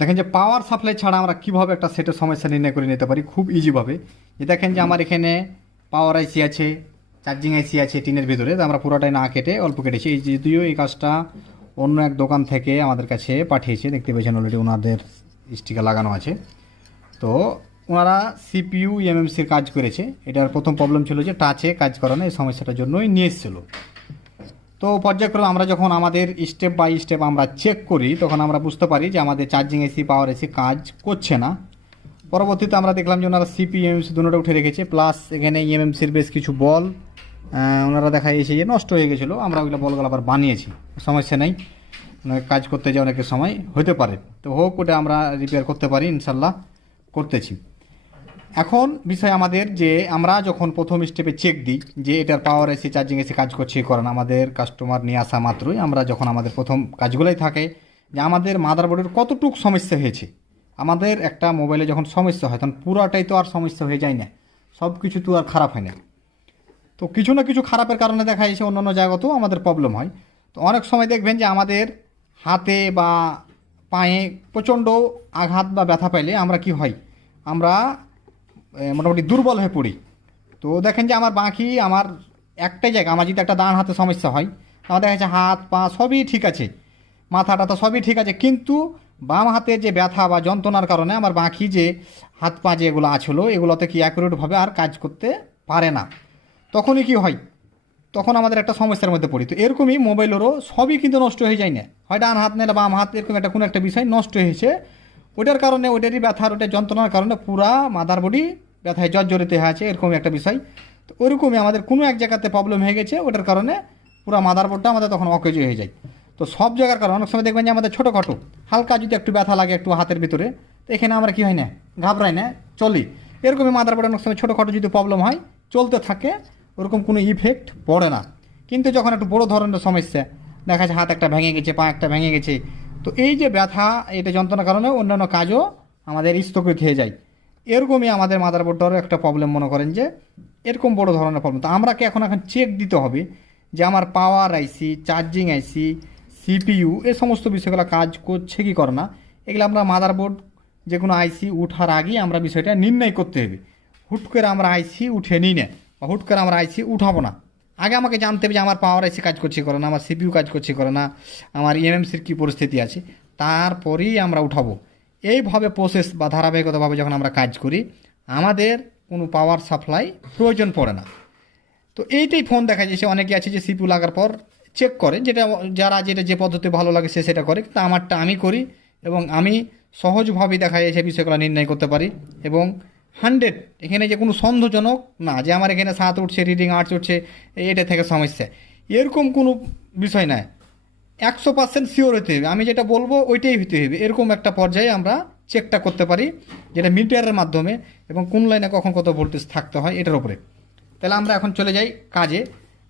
দেখেন যে power supply ছাড়া আমরা কীভাবে একটা সেটের সমস্যা নির্ণয় করে নিতে পারি খুব ইজিভাবে। যে দেখেন যে আমার এখানে পাওয়ার আইসি আছে, চার্জিং আইসি আছে টিনের ভিতরে, তো আমরা পুরোটাই না কেটে অল্প কেটেছি। এই যদিও এই কাজটা অন্য এক দোকান থেকে আমাদের কাছে পাঠিয়েছে, দেখতে পেয়েছেন অলরেডি ওনাদের স্টিকার লাগানো আছে। তো ওনারা সিপিইউ এমএমসির কাজ করেছে। এটার প্রথম প্রবলেম ছিল যে টাচে কাজ করানো, এই সমস্যাটার জন্যই নিয়ে এসেছিলো। তো পর্যায়ক্রমে আমরা যখন আমাদের স্টেপ বাই স্টেপ আমরা চেক করি, তখন আমরা বুঝতে পারি যে আমাদের চার্জিং এসি পাওয়ার এসি কাজ করছে না। পরবর্তীতে আমরা দেখলাম যে ওনারা সিপি এমএমসি দুটোটা উঠে রেখেছে, প্লাস এখানে ইএমএমসির বেশ কিছু বল ওনারা দেখা এসে যে নষ্ট হয়ে গেছিলো। আমরা ওইগুলো বলগুলো আবার বানিয়েছি, সমস্যা নেই। কাজ করতে যে অনেকের সময় হতে পারে, তো হোক ওটা আমরা রিপেয়ার করতে পারি, ইনশাল্লাহ করতেছি। এখন বিষয় আমাদের যে আমরা যখন প্রথম স্টেপে চেক দিই যে এটার পাওয়ার এসি চার্জিং এসি কাজ করছে করেন, আমাদের কাস্টমার নিয়ে আসা মাত্রই আমরা যখন আমাদের প্রথম কাজগুলোই থাকে যে আমাদের মাদারবোর্ডের কতটুকু সমস্যা হয়েছে। আমাদের একটা মোবাইলে যখন সমস্যা হয় তখন পুরাটাই তো আর সমস্যা হয়ে যায় না, সব কিছু তো আর খারাপ হয় না। তো কিছু না কিছু খারাপের কারণে দেখা যাচ্ছে অন্য অন্য জায়গাতেও আমাদের প্রবলেম হয়। তো অনেক সময় দেখবেন যে আমাদের হাতে বা পায়ে প্রচণ্ড আঘাত বা ব্যথা পাইলে আমরা কি হয়, আমরা মোটামুটি দুর্বল হয়ে পড়ি। তো দেখেন যে আমার বাকি আমার একটাই জায়গা, আমার যদি একটা ডান হাতে সমস্যা হয়, আমার দেখা যাচ্ছে হাত পা সবই ঠিক আছে, মাথাটা তো সবই ঠিক আছে, কিন্তু বাম হাতের যে ব্যথা বা যন্ত্রণার কারণে আমার বাকি যে হাত পা যেগুলো আছিল এগুলোতে কি অ্যাকুরেটভাবে আর কাজ করতে পারে না। তখনই কি হয়, তখন আমাদের একটা সমস্যার মধ্যে পড়ি। তো এরকমই মোবাইলেরও সবই কিন্তু নষ্ট হয়ে যায় না, হয় ডান হাত নাহলে বাম হাত, এরকম একটা কোনো একটা বিষয় নষ্ট হয়েছে, ওইটার কারণে ওইটারই ব্যথার ওইটার যন্ত্রণার কারণে পুরা মাদার বডি ব্যথায় জর্জরিত হয়ে আছে, এরকম একটা বিষয়। তো ওইরকমই আমাদের কোনো এক জায়গাতে প্রবলেম হয়ে গেছে, ওটার কারণে পুরো মাদার বোর্ডটা আমাদের তখন অকেজ হয়ে যায়। তো সব জায়গার কারণে অনেক সময় দেখবেন যে আমাদের ছোটোখাটো হালকা যদি একটু ব্যথা লাগে একটু হাতের ভিতরে, তো এখানে আমরা কী হয় না, ঘাবড়াই না, চলি। এরকমই মাদার বোর্ডে অনেক সময় ছোটোখাটো যদি প্রবলেম হয় চলতে থাকে, ওরকম কোনো ইফেক্ট পড়ে না। কিন্তু যখন একটু বড় ধরনের সমস্যা দেখা যাচ্ছে, হাত একটা ভেঙে গেছে, পা একটা ভেঙে গেছে, তো এই যে ব্যথা এটা যন্ত্রণার কারণে অন্যান্য কাজও আমাদের স্থগিত হয়ে যায়। এরকমই আমাদের মাদারবোর্ডটারও একটা প্রবলেম মনে করেন যে এরকম বড় ধরনের প্রবলেম। তো আমরা কি এখন চেক দিতে হবে যে আমার পাওয়ার আইসি, চার্জিং আইসি, সিপিইউ এই সমস্ত বিষয়গুলো কাজ করছে কি করে না, এগুলো আমরা মাদারবোর্ড যে কোনো আইসি উঠার আগেই আমরা বিষয়টা নির্ণয় করতে হবে। হুট করে আমরা আইসি উঠে নিই না, বা হুট করে আমরা আইসি উঠাবো না। আগে আমাকে জানতে হবে যে আমার পাওয়ার আইসি কাজ করছে করে না, আমার সিপিইউ কাজ করছে করে না, আমার ইএমএমসির কী পরিস্থিতি আছে, তারপরেই আমরা উঠাবো। এইভাবে প্রসেস বা ধারাবাহিকতাভাবে যখন আমরা কাজ করি, আমাদের কোনো পাওয়ার সাপ্লাই প্রয়োজন পড়ে না। তো এইটাই ফোন দেখা যাচ্ছে অনেকে আছে যে সিপিইউ লাগার পর চেক করে, যেটা যারা যেটা যে পদ্ধতি ভালো লাগে সে সেটা করে, কিন্তু আমারটা আমি করি এবং আমি সহজভাবেই দেখা যায় সে বিষয়গুলো নির্ণয় করতে পারি। এবং 100 এখানে যে কোনো সন্দেহজনক না যে আমার এখানে 7 উঠছে, রিডিং 8 উঠছে, এটা থেকে সমস্যা, এরকম কোনো বিষয় নয়। 100% শিওর হতে হবে, আমি যেটা বলবো ওইটাই হতে হবে, এরকম একটা পর্যায়ে আমরা চেকটা করতে পারি, যেটা মিটারের মাধ্যমে, এবং কোন লাইনে কখন কত ভোল্টেজ থাকতে হয় এটার উপরে। তাহলে আমরা এখন চলে যাই কাজে।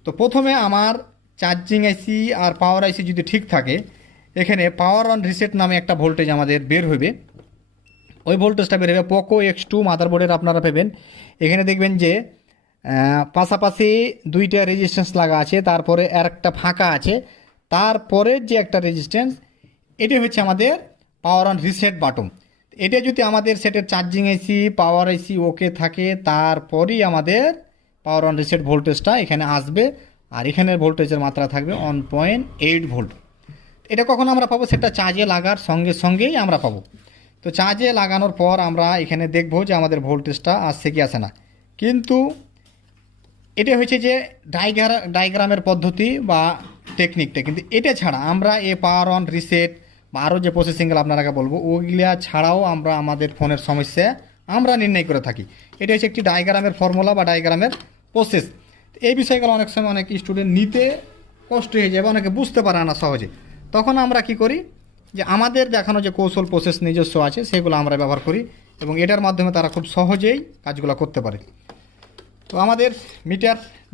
তো প্রথমে আমার চার্জিং আইসি আর পাওয়ার আইসি যদি ঠিক থাকে, এখানে পাওয়ার অন রিসেট নামে একটা ভোল্টেজ আমাদের বের হবে। ওই ভোল্টেজটা বের হবে পোকো X2 মাদারবোর্ডের আপনারা পাবেন। এখানে দেখবেন যে পাশাপাশি দুইটা রেজিস্ট্যান্স লাগা আছে, তারপরে আর একটা ফাঁকা আছে, তারপরে যে একটা রেজিস্ট্যান্স, এটাই হচ্ছে আমাদের পাওয়ার অন রিসেট বাটন। এটা যদি আমাদের সেটের চার্জিং আইসি পাওয়ার আইসি ওকে থাকে, তারপরেই আমাদের পাওয়ার অন রিসেট ভোল্টেজটা এখানে আসবে, আর এখানের ভোল্টেজের মাত্রা থাকবে 1.8 ভোল্ট। এটা কখন আমরা পাবো, সেটা চার্জে লাগার সঙ্গে সঙ্গেই আমরা পাবো। তো চার্জে লাগানোর পর আমরা এখানে দেখব যে আমাদের ভোল্টেজটা আসছে কি আসে না। কিন্তু এটা হচ্ছে যে ডায়াগ্রামের পদ্ধতি বা টেকনিকটা, কিন্তু এটা ছাড়া আমরা পাওয়ার অন রিসেট বা আরও যে প্রসেসিংগুলো আপনারাকে বলবো ওইগুলা ছাড়াও আমরা আমাদের ফোনের সমস্যা আমরা নির্ণয় করে থাকি। এটা হচ্ছে একটি ডায়াগ্রামের ফর্মুলা বা ডায়াগ্রামের প্রসেস। এই বিষয়গুলো অনেক সময় অনেক স্টুডেন্ট নিতে কষ্ট হয়ে যায় বা অনেকে বুঝতে পারে না সহজে। তখন আমরা কি করি যে আমাদের দেখানো যে কৌশল প্রসেস নিজস্ব আছে সেগুলো আমরা ব্যবহার করি, এবং এটার মাধ্যমে তারা খুব সহজেই কাজগুলো করতে পারে। তো আমাদের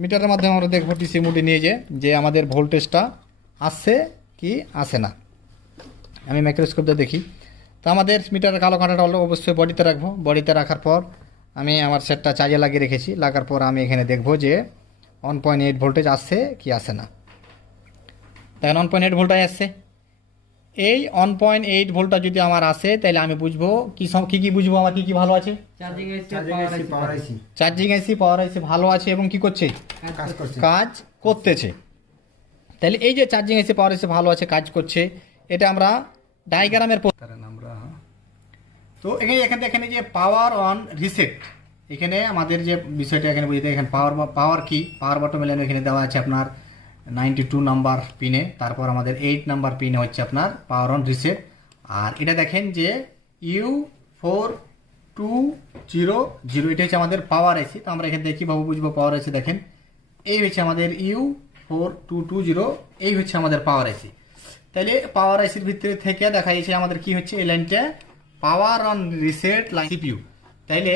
মিটারের মাধ্যমে আমরা দেখব ডিসি মোডে নিয়ে যে আমাদের ভোল্টেজটা আসছে কি আসে না। আমি মাইক্রোস্কোপ দিয়ে দেখি। তো আমাদের মিটারের কালো কাঁটাটা অবশ্যই বডিতে রাখবো। বডিতে রাখার পর আমি আমার সেটটা চার্জে লাগিয়ে রেখেছি। লাগার পর আমি এখানে দেখব যে 1.8 ভোল্টেজ আসছে কি আসে না। দেখেন 1.8 ভোল্টেজ আসছে। এই 1.8 ভোল্টটা যদি আমার আসে তাহলে আমি বুঝবো কি বুঝবো আমার কি ভালো আছে, চার্জিং এসি পাওয়ার আইসি চার্জিং এসি পাওয়ার এসি ভালো আছে এবং কি করছে, কাজ করছে। কাজ করতেছে। তাহলে এই যে চার্জিং এসি পাওয়ার এসি ভালো আছে কাজ করছে, এটা আমরা ডায়াগ্রামের আমরা তো এখানে দেখেন এই যে পাওয়ার অন রিসেট, এখানে আমাদের যে বিষয়টা এখানে বুঝতে এখানে পাওয়ার কি পাওয়ার বটম এলাইন এখানে দেওয়া আছে আপনার 92 নাম্বার পিনে, তারপর আমাদের 8 নাম্বার পিনে হচ্ছে আপনার পাওয়ার অন রিসেট। আর এটা দেখেন যে U4200 এটা হচ্ছে আমাদের পাওয়ার এসি। তো আমরা এখানে দেখি কীভাবে বুঝবো পাওয়ার এসি, দেখেন এই হচ্ছে আমাদের U4220, এই হচ্ছে আমাদের পাওয়ার এসি। তাহলে পাওয়ার আইসির ভিতরে থেকে দেখা যাচ্ছে আমাদের কি হচ্ছে এই লাইনটা power on reset line CPU. তাইলে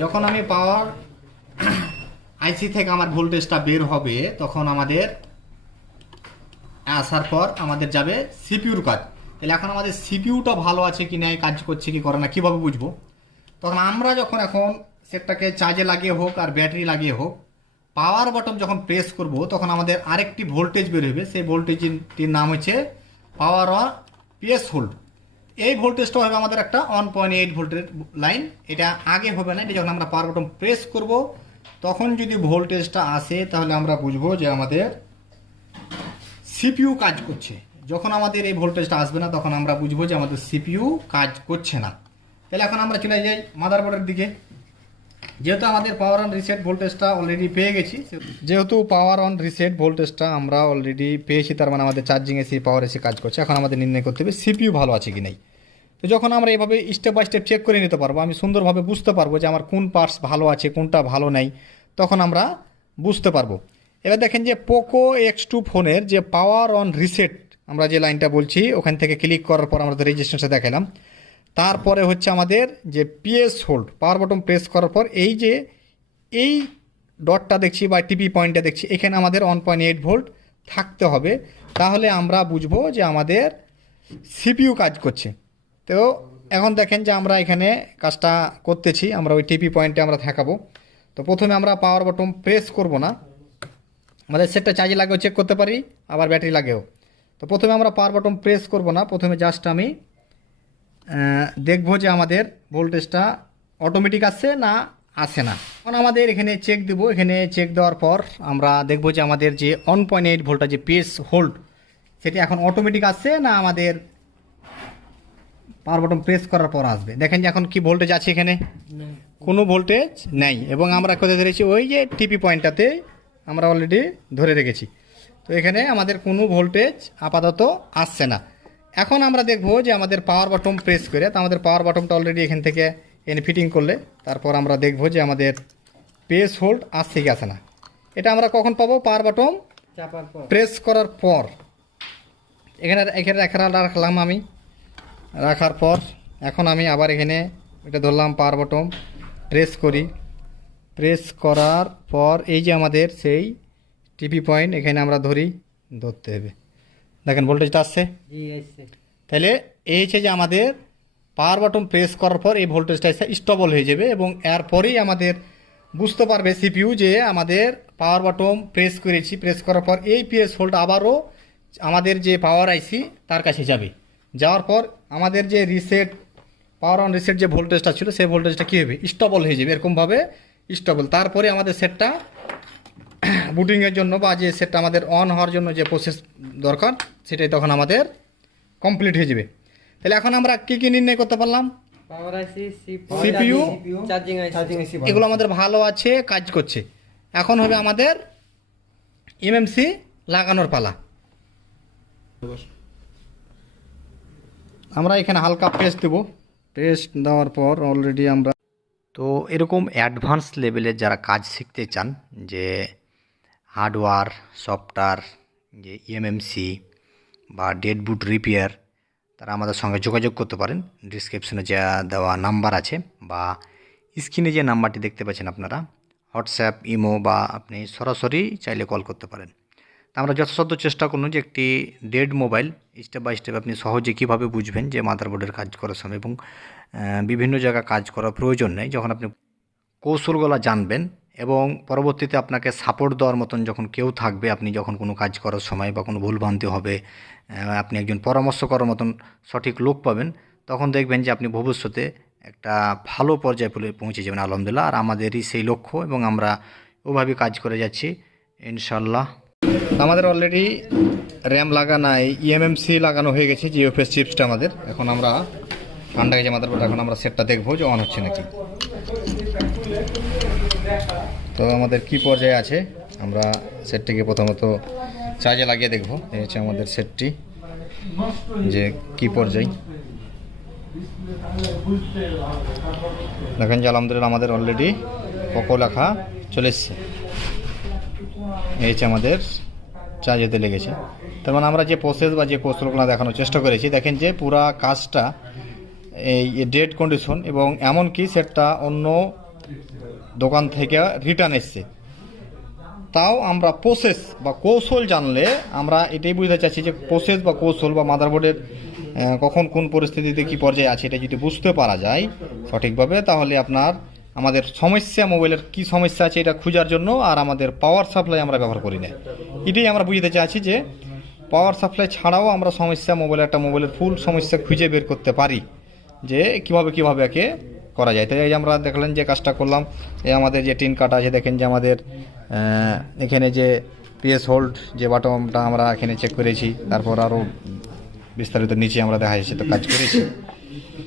যখন আমি পাওয়ার আইসি থেকে আমার ভোল্টেজটা বের হবে তখন আমাদের আসার পর আমাদের যাবে সিপিইউর কাজ। তাহলে এখন আমাদের সিপিইউটা ভালো আছে কি না, কাজ করছে কি করে না কীভাবে বুঝবো, তখন আমরা যখন এখন সেটটাকে চার্জে লাগিয়ে হোক আর ব্যাটারি লাগিয়ে হোক পাওয়ার বটন যখন প্রেস করব তখন আমাদের আরেকটি ভোল্টেজ বের হবে, সেই ভোল্টেজটির নাম হচ্ছে পাওয়ার অন পিএস হোল্ড। এই ভোল্টেজটা হবে আমাদের একটা 1.8 ভোল্টের লাইন, এটা আগে হবে না, এটা যখন আমরা পাওয়ার বটন প্রেস করব তখন যদি ভোল্টেজটা আসে তাহলে আমরা বুঝবো যে আমাদের সিপিইউ কাজ করছে। যখন আমাদের এই ভোল্টেজটা আসবে না তখন আমরা বুঝবো যে আমাদের সিপিইউ কাজ করছে না। তাহলে এখন আমরা চলে যাই মাদারবোর্ডের দিকে। যেহেতু আমাদের পাওয়ার অন রিসেট ভোল্টেজটা অলরেডি পেয়ে গেছি, যেহেতু পাওয়ার অন রিসেট ভোল্টেজটা আমরা অলরেডি পেয়েছি, তার মানে আমাদের চার্জিং এসি পাওয়ার এসি কাজ করছে। এখন আমাদের নির্ণয় করতে হবে সিপিইউ ভালো আছে কি নাই। তো যখন আমরা এইভাবে স্টেপ বাই স্টেপ চেক করে নিতে পারবো, আমি সুন্দরভাবে বুঝতে পারবো যে আমার কোন পার্টস ভালো আছে কোনটা ভালো নাই, তখন আমরা বুঝতে পারবো। এবার দেখেন যে পোকো X2 ফোনের যে পাওয়ার অন রিসেট আমরা যে লাইনটা বলছি ওখান থেকে ক্লিক করার পর আমরা রেজিস্ট্রেশনটা দেখালাম, তারপরে হচ্ছে আমাদের যে পিএস হোল্ড পাওয়ার বটন প্রেস করার পর এই যে এই ডটটা দেখছি বা টিপি পয়েন্টটা দেখছি এখানে আমাদের 1.8 ভোল্ট থাকতে হবে, তাহলে আমরা বুঝবো যে আমাদের সিপিইউ কাজ করছে। তো এখন দেখেন যে আমরা এখানে কাজটা করতেছি, আমরা ওই টিপি পয়েন্টে আমরা থাকাবো। তো প্রথমে আমরা পাওয়ার বটন প্রেস করব না, আমাদের সেটটা চার্জে লাগেও চেক করতে পারি আবার ব্যাটারি লাগেও। তো প্রথমে আমরা পাওয়ার বটন প্রেস করব না, প্রথমে জাস্ট আমি দেখবো যে আমাদের ভোল্টেজটা অটোমেটিক আসছে না আসে না। এখন আমাদের এখানে চেক দেবো, এখানে চেক দেওয়ার পর আমরা দেখবো যে আমাদের যে 1.8 ভোল্টটা যে পিএস হোল্ড সেটি এখন অটোমেটিক আসছে না আমাদের পাওয়ার বটন প্রেস করার পর আসবে। দেখেন যে এখন কি ভোল্টেজ আছে, এখানে কোনো ভোল্টেজ নেই এবং আমরা কোথায় ধরেছি ওই যে টিপি পয়েন্টটাতে আমরা অলরেডি ধরে রেখেছি। তো এখানে আমাদের কোনো ভোল্টেজ আপাতত আসছে না। এখন আমরা দেখবো যে আমাদের পাওয়ার বটন প্রেস করে, তো আমাদের পাওয়ার বটনটা অলরেডি এখান থেকে এনে ফিটিং করলে তারপর আমরা দেখবো যে আমাদের প্রেস হোল্ড আসছে কি আসে না। এটা আমরা কখন পাবো, পাওয়ার বটন চাপার পর প্রেস করার পর। এখানে রাখলাম আমি, রাখার পর এখন আমি আবার এখানে এটা ধরলাম পাওয়ার বটন প্রেস করি, প্রেস করার পর এই যে আমাদের সেই টিপি পয়েন্ট এখানে আমরা ধরতে হবে, দেখেন ভোল্টেজটা আসছে। জি এসছে। তাহলে এই হচ্ছে যে আমাদের পাওয়ার বটন প্রেস করার পর এই ভোল্টেজটা এসে স্টেবল হয়ে যাবে এবং এরপরেই আমাদের বুঝতে পারবে সিপিইউ যে আমাদের পাওয়ার বটন প্রেস করেছি, প্রেস করার পর এই পিএস হোল্ড আবারও আমাদের যে পাওয়ার আইসি তার কাছে যাবে, যাওয়ার পর আমাদের যে রিসেট পাওয়ার অন রিসেট যে ভোল্টেজটা ছিল সেই ভোল্টেজটা কী হবে, স্টেবল হয়ে যাবে এরকমভাবে স্টেবল। তারপরে আমাদের সেটটা বুটিংয়ের জন্য বা যে সেটটা আমাদের অন হওয়ার জন্য যে প্রসেস দরকার সেটাই তখন আমাদের কমপ্লিট হয়ে যাবে। তাহলে এখন আমরা কী কী নির্ণয় করতে পারলাম, পাওয়ার আইসি CPU, চার্জিং আইসি এগুলো আমাদের ভালো আছে কাজ করছে। এখন হবে আমাদের এমএমসি লাগানোর পালা। আমরা এখানে হালকা পেস্ট দেবো, পেস্ট দেওয়ার পর অলরেডি আমরা তো এরকম অ্যাডভান্স লেভেলের যারা কাজ শিখতে চান, যে হার্ডওয়্যার সফটওয়্যার যে ইএমএমসি বা ডেড বুট রিপেয়ার, তারা আমাদের সঙ্গে যোগাযোগ করতে পারেন। ডিসক্রিপশনে যা দেওয়া নাম্বার আছে বা স্ক্রিনে যে নাম্বারটি দেখতে পাচ্ছেন আপনারা, হোয়াটসঅ্যাপ ইমো বা আপনি সরাসরি চাইলে কল করতে পারেন। তা আমরা যথাসাধ্য চেষ্টা করুন যে একটি dead mobile step by step আপনি সহজে কীভাবে বুঝবেন যে মাদারবোর্ডের কাজ করার সময় এবং বিভিন্ন জায়গায় কাজ করার প্রয়োজন নেই, যখন আপনি কৌশলগুলো জানবেন এবং পরবর্তীতে আপনাকে সাপোর্ট দেওয়ার মতন যখন কেউ থাকবে, আপনি যখন কোনো কাজ করার সময় বা কোনো ভুলভ্রান্তি হবে, আপনি একজন পরামর্শ করার মতন সঠিক লোক পাবেন, তখন দেখবেন যে আপনি ভবিষ্যতে একটা ভালো পর্যায়ে পৌঁছে যাবেন আলহামদুলিল্লাহ। আর আমাদেরই সেই লক্ষ্য এবং আমরা ওভাবে কাজ করে যাচ্ছি ইনশাল্লাহ। আমাদের অলরেডি র্যাম লাগানো, ইএমএমসি লাগানো হয়ে গেছে, জিওফেস চিপসটা আমাদের। এখন আমরা ঠান্ডা গেছে মাদারবোর্ড, এখন আমরা সেটটা দেখবো যে অন হচ্ছে নাকি। তো আমাদের কি পর্যায়ে আছে, আমরা সেটটিকে প্রথমত চার্জে লাগিয়ে দেখবো। এই হচ্ছে আমাদের সেটটি, যে কি পর্যায়ে। দেখেন যে আলহামদুলিল্লাহ আমাদের অলরেডি পোকো লেখা চলে এসছে। এই হচ্ছে আমাদের চার্জ হতে লেগেছে। তার মানে আমরা যে প্রসেস বা যে কৌশলগুলো দেখানোর চেষ্টা করেছি, দেখেন যে পুরা কাজটা এই ডেড কন্ডিশন, এবং এমনকি সেটটা অন্য দোকান থেকে রিটার্ন এসছে। তাও আমরা প্রসেস বা কৌশল জানলে আমরা এটাই বুঝতে চাচ্ছি যে প্রসেস বা কৌশল বা মাদারবোর্ডের কখন কোন পরিস্থিতিতে কী পর্যায়ে আছে, এটা যদি বুঝতে পারা যায় সঠিকভাবে, তাহলে আপনার আমাদের সমস্যা, মোবাইলের কি সমস্যা আছে এটা খোঁজার জন্য আর আমাদের পাওয়ার সাপ্লাই আমরা ব্যবহার করি না। এটাই আমরা বুঝতে চাচ্ছি যে পাওয়ার সাপ্লাই ছাড়াও আমরা সমস্যা, মোবাইলের ফুল সমস্যা খুঁজে বের করতে পারি, যে কিভাবে একে করা যায়। তাই এই আমরা দেখলেন যে কাজটা করলাম। এই আমাদের যে টিন কাটা আছে, দেখেন যে আমাদের এখানে যে পিএস হোল্ড যে বাটনটা আমরা এখানে চেক করেছি, তারপর আরও বিস্তারিত নিচে আমরা দেখা যাচ্ছে তো কাজ করেছি।